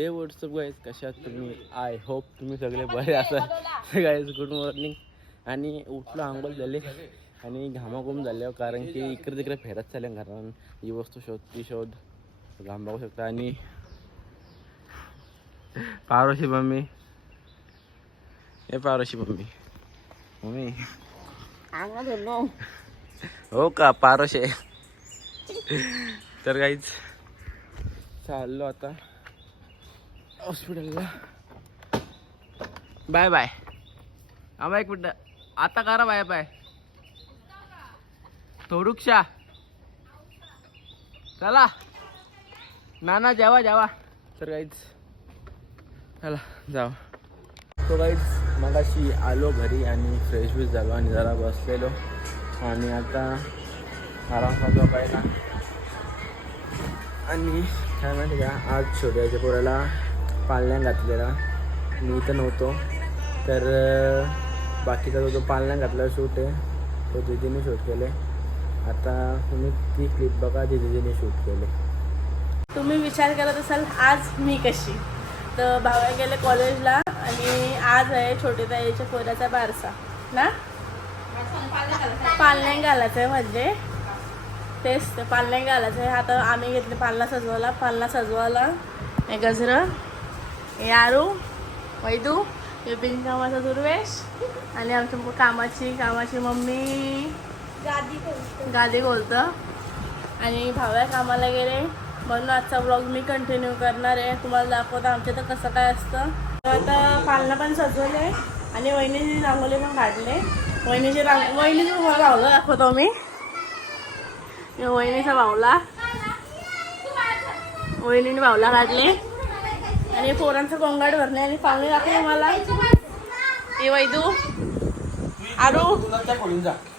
हे WhatsApp guys कशात तुम्ही? आय होप तुम्ही सगळे बरे असाल. गाईज गुड मॉर्निंग आणि उठलो आंघोळ झाले. आणि घामाघूम झाले कारण की इकडे तिकडे फिरत चालले कारण ही वस्तू शोध ती शोध घाम बघू शकता. आणि पारोशी मम्मी. हे पारोशी मम्मी. मम्मी. हो का पारोशे तर काहीच चाललो आता. हॉस्पिटलला. Bye bye. आम्हा एक मिनटं. आता करा बाय बाय. थोडूकशा. चला. ना ना जेवा जेवा. तर काहीच चला जाऊ तो काहीच मगाशी आलो घरी आणि फ्रेश बीश झालो आणि जरा बसलेलो. आणि आता आराम करतो पहिला. आणि काय माहिती का आज छोट्याच्या पोराला पाळण्यात घातलेला. मी इथं नव्हतो. तर बाकीचा जो जो पाळण्यात घातला शूट आहे तो दिदीने शूट केले. आता तुम्ही ती क्लिप बघा जी दिदीने शूट केले. तुम्ही विचार करत असाल आज मी कशी? तर भावा गेले कॉलेजला आणि आज आहे छोटे ताईच्या पोराचा बारसा ना? पालण्या घालायचं आहे म्हणजे. तेच ते पालण्या घालायचं आहे आता आम्ही घेतले पालना सजवायला पालना सजवायला. गजरं. हे आरू वैदू हे बिनकामाचा दुर्वेश. आणि आमच्या कामाची कामाची मम्मी. गादी बोलतं. आणि भाव्या कामाला गेले. म्हणून आजचा ब्लॉग मी कंटिन्यू करणार आहे. तुम्हाला दाखवतो आमच्या तर कसं काय असतं. आता पालना पण सजवले. आणि वहिनीची रांगोळी पण काढले. वहिनीची रांग वहिनीचं तुम्हाला भावलं दाखवतो मी. वहिनीचा भावला वहिनीने भावला काढले. आणि पोरांचं गोंगाट भरणे आणि पाहुणे दाखवले मला. हे वैदू. आरू.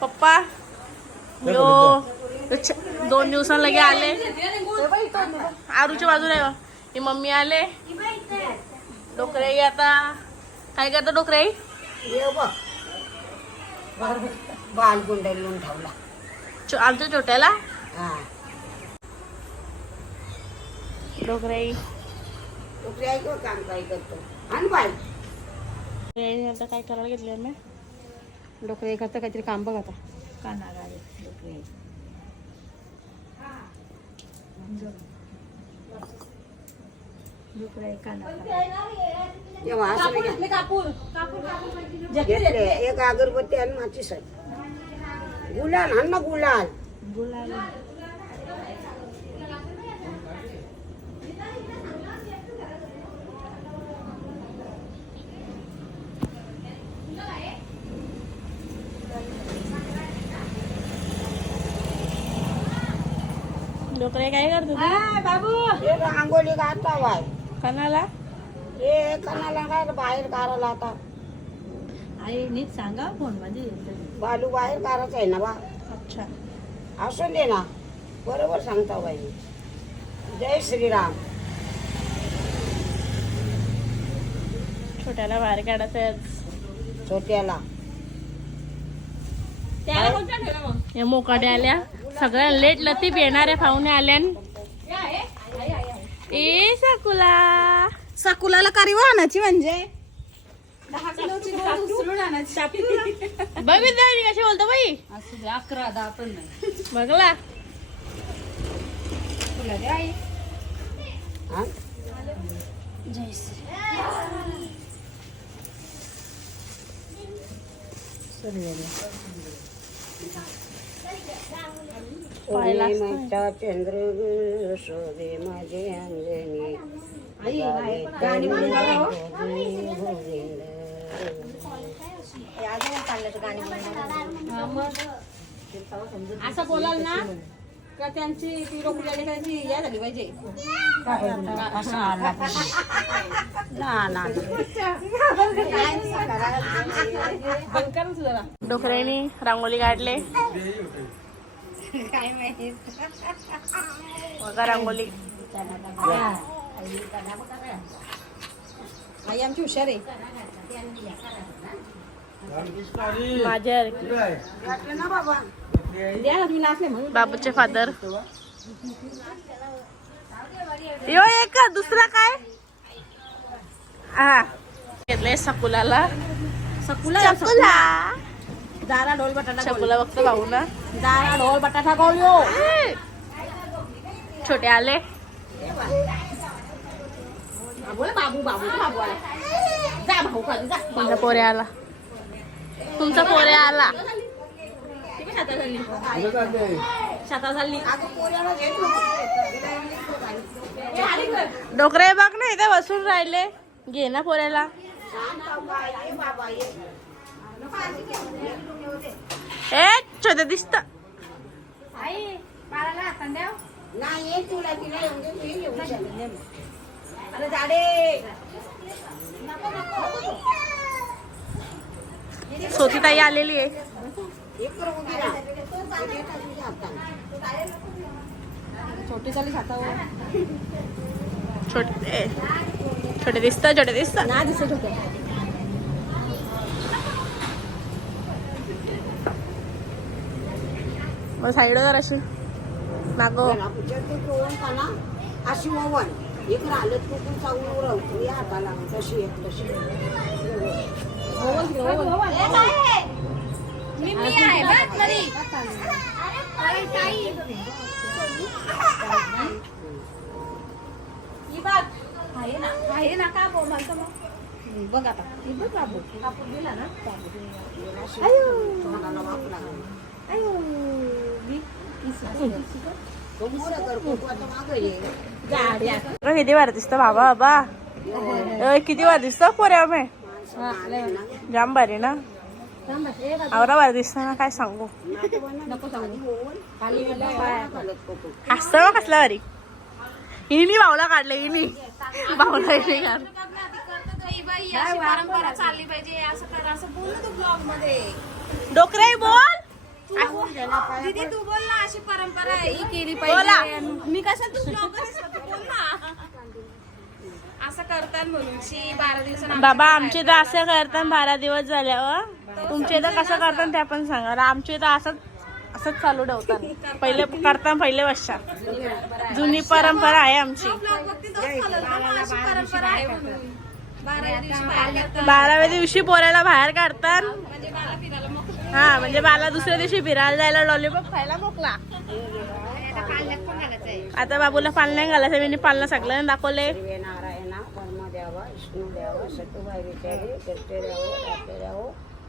पप्पा. यो. दोन दिवसांना लगे आले. आरूच्या बाजूला. ही मम्मी आले. डोकरे आता. काय करता डोकरे? बाल गुंडाळून ठेवला. आमच्या छोट्याला? हा. डोकरे तुझ्या ऐकू काम काय करतो. आणि बाय आता काय करायला घेतले आम्ही डोकं करता काहीतरी काम बघ आता. कानाला एक अगरबत्ती आणि माचीस आहे गुलाल आण ना गुलाल. डोकरे काय करतो बाबू. हे रांगोली घालता बाय कणाला? हे कणाला काय बाहेर काढायला आता. आई नीट सांगा फोनमध्ये. बालू बाहेर काढायचं आहे ना बा. अच्छा. असू दे ना. बरोबर सांगता बाई. जय श्रीराम. छोट्याला बाहेर काढायचं आहे आज. छोट्याला. या मोकाड्या आल्या सगळ्या लेट लतीफ येणाऱ्या पाहुणे आल्या ए साकुला. साकुलाला कारी वाहनाची म्हणजे? बघितलं मी कशी बोलतो बाई. अकरा दहा पण नाही. बघला. हा? पाहिला सोने मचा चंद्र शोधे माझे अंजनी. असं बोलाल ना का त्यांची ती त्यांची या झाली पाहिजे. डोकऱ्यानी रांगोली काढले. बघा रांगोली आई आमची हुशार आहे माझ्या घातलं ना बाबा द्या ना तुम्ही नाचले म्हणून बाबूचे फादर यो एक दुसरा काय हा घेतलंय सकुलाला सकुला सकुला दारा ढोल बटाटा सकुला बघतो भाऊ ना दारा ढोल बटाटा गोळ्यो. छोटे आले. बोल बाबू बाबू बाबू आला. जा भाऊ खाली जा. तुमचा पोरे आला. तुमचा पोरे आला. शाता झाली. शाता झाली. डोकरे बघ ना इथे बसून राहिले. घे ना पोऱ्याला. ए छोटे दिसत. नाही ये तुला तिला येऊन दे मी येऊन जाईन. अरे जाडे सोती ताई आलेली आहे. एक कर उभी राहा. ते देतात तुझ्या हाताने. छोटी झाली शातावर छोटे छोटे दिसत छोटे दिसत. ना दिसत होते. मग साईड जर अशी. मागो. अशी ओवण एक राहिलं तू पण चांगलं उरवतो या हाताला. तशी एक तशी बघ. आता. ही बघ बाबू कापूर दिला ना? किती वार दिसत बाबा बाबा. किती वार दिसत पोऱ्या मे जाम भारी ना. आवरा वार दिसत ना काय सांगू. हसत मग कसला भारी हिनी भावला काढलं हिनी भावला हिनी काढ. परंपरा चालली पाहिजे असं कर असं बोल ना तू ब्लॉगमध्ये डोकरे बोल. दीदी तू बोल ना अशी परंपरा ही केली. पाहिजे. मी कसं तू बोल ना. असं करतात म्हणून शी बारा दिवसांना बाबा आमचे तर असं करतात बारा दिवस झाल्यावर तुमचे तर कसं करतात ते आपण सांगा. आमचे तर असंच असंच चालू ठेवतात. पहिले करतात पहिले वर्षात जुनी परंपरा आहे आमची. आहे. बाराव्या दिवशी पोऱ्याला बाहेर काढतात. म्हणजे मला हा म्हणजे मला दुसऱ्या दिवशी फिरायला जायला लॉलीपॉप खायला मोकला. आता बाबूला पालण्या घालायचं मी पालना सगळ्यांना दाखवले हिरवे नारायणा परम द्यावा विष्णू द्यावा सटुबाई विचारी सत्य द्यावं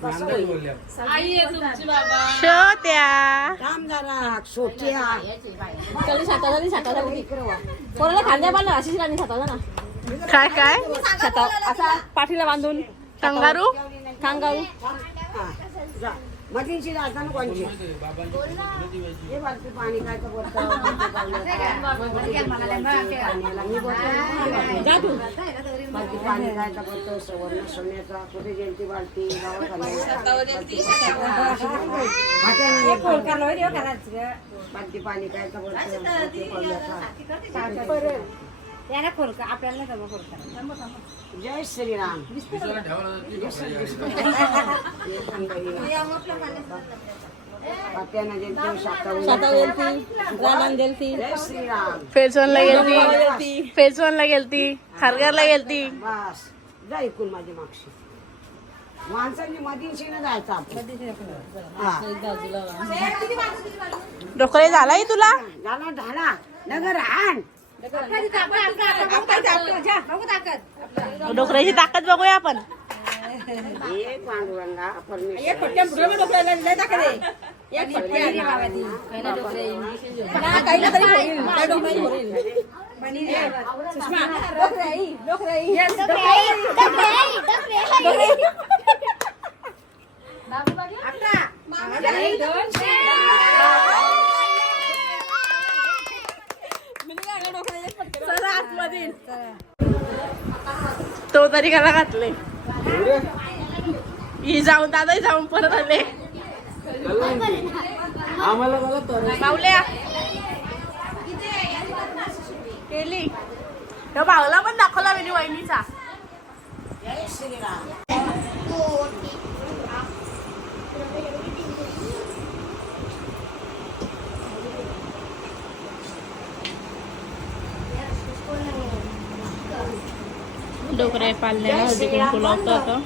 द्यायला कसं होईल शोत्या राम जरा सोट्या चली शाता झाली शाता झाली इकडं वा. कोणाला खांद्या बांधला अशीच राणी शाता ना काय काय? असा पाठीला बांधून. कंगारू? खांगाऊ हा, जा. मधींची राजधानी कोणची हे बालकी पाणी काय तर बोलतं, बोलतो, पाणी काय तर बोलतं, सवर्ण सोन्याचा कुठे बालकी? पाणी काय तर बोलतं, ते पाण्याचा. जय श्रीराम पात्यानं गेलती, शातावर शाता गेलती. गेलती रानान गेलती जय श्रीराम. फेज वनला गेलती फेज वनला गेलती खारघरला गेलती बस. जा ऐकून माझी मागशी. माणसांनी मधीशीनं जायचं हा. डोकरे झालाय तुला? झाला झाला. नगर आण. डोकऱ्याची ताकद बघूया आपण. हे चला आतमध्ये तो तरी त्याला घातले ही जाऊन दादाही जाऊन परत आले. आम्हाला केली. तो पावला पण दाखवला मी वहिनीचा. डोकरे पालने हळदी कुंकू लावतो आता.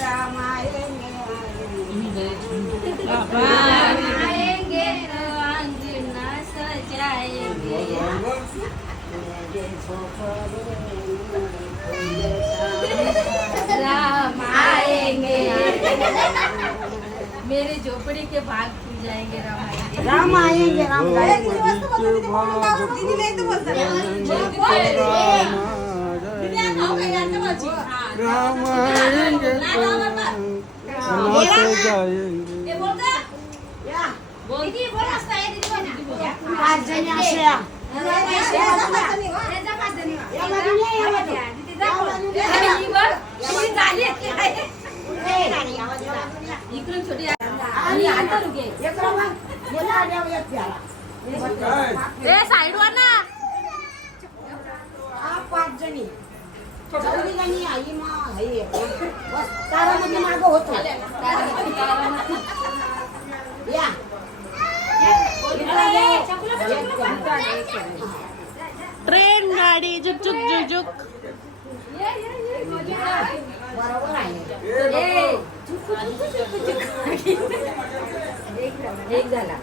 राम मेरे झोपड़ी के भाग जाएंगे रामायण राम आएंगे राम राम आएंगे या बाजूने, या बाजूने. इकडून छोटी आणि एक एक प्याला. ए साईड वर ना पाच जणी. चौघी जणी आई मा आई बस तारामध्ये माग होतो. या. ट्रेन गाडी झुक झुक झुक. झुक बरोबर आहे. एक झाला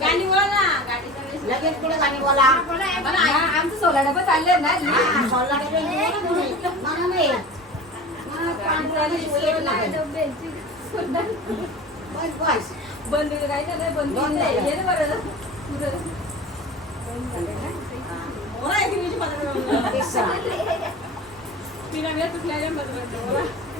गाणी बोला लगेच पुढे गाणी बोला आमचं सोलाडा पण चाललंय ना. बस बस बंद काय नाही बंद बंद. झालं. ये बरं तिसरा. मी नव्या तुटलेल्या पत्राचं.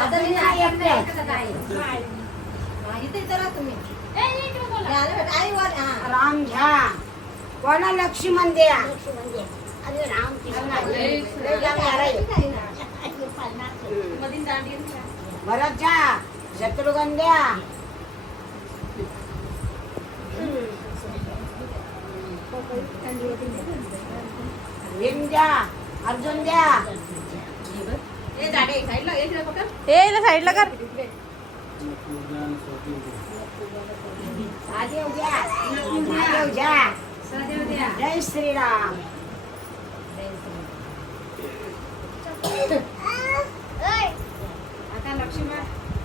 आता मी नाही. राम घ्या. कोणा लक्ष्मण द्या. भरत जा. शत्रुघ्न द्या. भीम द्या. अर्जुन द्या हे दाढे साईडला एक पकड ए इथं साईडला कर। द्या सदेव द्या जय श्रीराम। आता लक्ष्मण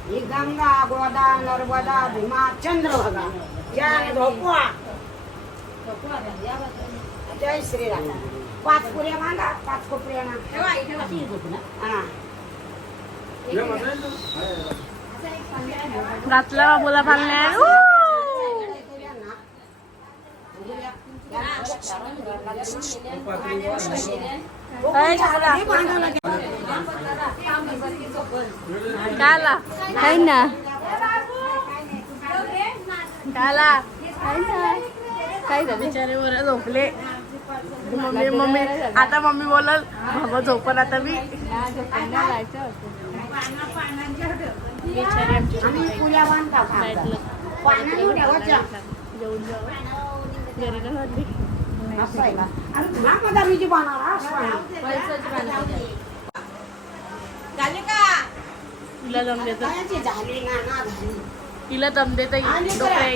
ही गंगा गोदा नर्मदा भीमा चंद्रभागा। या झोपवा जय श्रीराम। पाच पुऱ्या मागा पाच कोपऱ्या ना ठेवा आई, ठेवा हा घातला बाबूला पालण्या काला काय ना काला काय झालं बिचारे वर झोपले मम्मी मम्मी आता मम्मी बोलल बाबा झोपल आता मी. तुला दम देत. तिला दम देत. डोकळे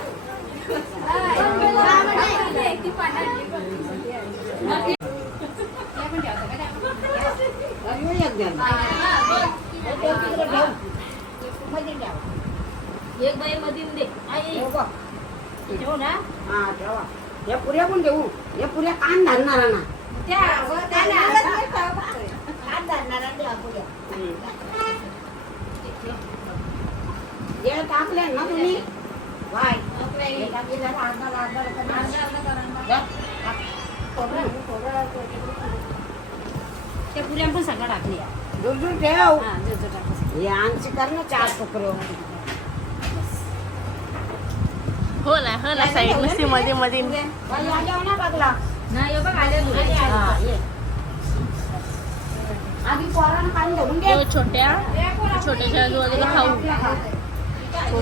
एक बाई मधीन दे ठेव ना हा ठेवा या पुऱ्या पण देऊ या पुऱ्या कान धरणारा ना कान धरणारा द्या पुऱ्या या ना तुम्ही वाय त्या पुऱ्या पण सगळं टाकली. झुरझुर ठेव. हा झुरझुर टाकू. हे आमची कर ना चार कोकरो हो ना हो ना साईड नुसती मध्ये मध्ये ना बघला नाही बघ आले आधी पोरानं पाणी धरून घे. हो, छोट्या. छोट्याच्या आजूबाजूला खाऊ.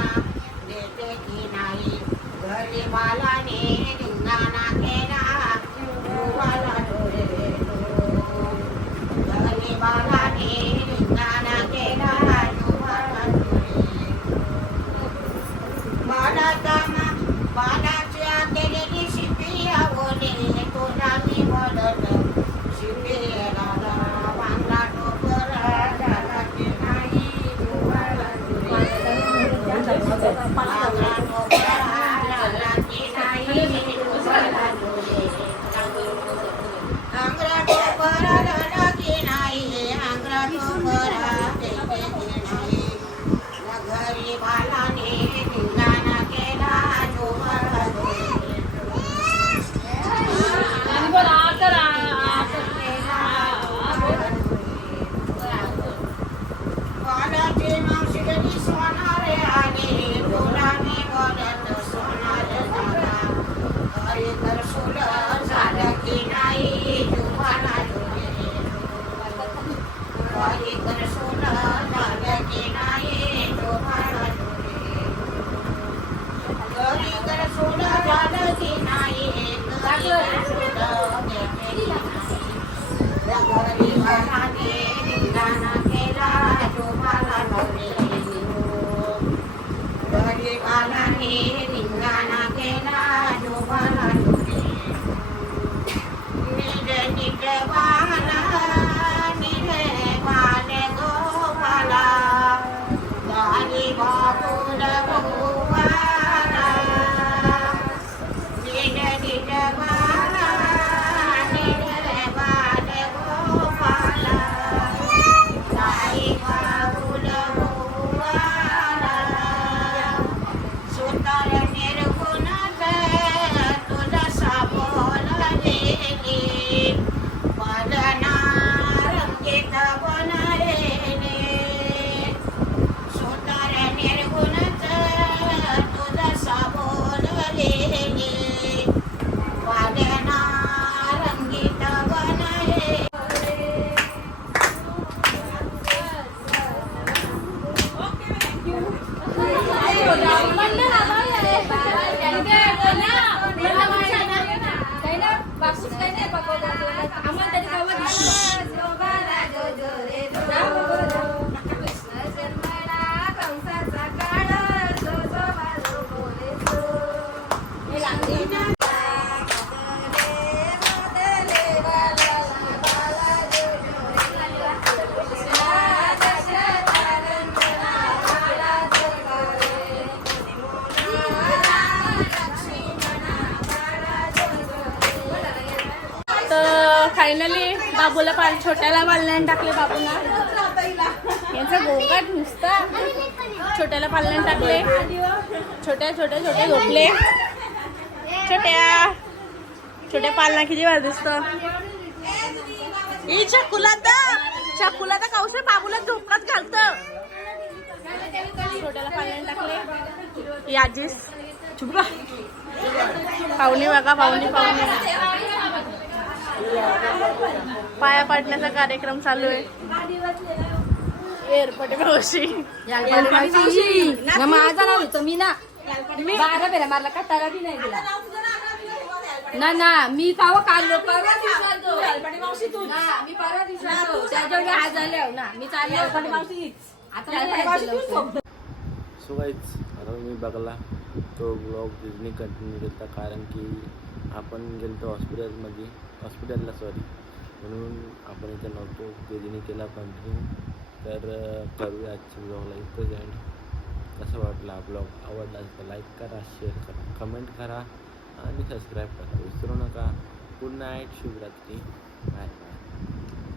फायनली बाबूला पाल छोट्याला पालण्याने टाकले बाबूला. यांचा गोंगाट नुसता. छोट्याला पालण्याने टाकले. छोट्या छोट्या छोट्या झोपले. छोट्या. छोट्या पालना किती वेळ दिसत? ई चकुला चकुला तर काऊस बाबूला झोपकाच घालत? छोट्याला पालण्याने टाकले. याजीस. पाहुणे बघा पाहुणे पाहुणे. पाया पाडण्याचा कार्यक्रम चालू आहे. एअरपोर्ट मावशी. माझा नाव होतं मी ना. बारा मारला का तारा बी नाही दिला. ना ना मी काव काढलो परवा दिवसातो ना मी परवा दिवसातो त्याच्यावर आज झाले ना. मी चालले आता नाही जायचं. सो गाईच आता मी बघला तो ब्लॉग डिझनी कंटिन्यू केला कारण की आपण गेलो हॉस्पिटलमध्ये हॉस्पिटलला सॉरी म्हणून आपण इथे नव्हतो तेजीने केला कंटिन्यू तर करूया आजच्या ब्लॉगला इथं एंड कसं वाटला ब्लॉग आवडला तर लाईक करा शेअर करा कमेंट करा आणि सबस्क्राईब करा. विसरू नका. गुड नाईट शुभरात्री. Bye bye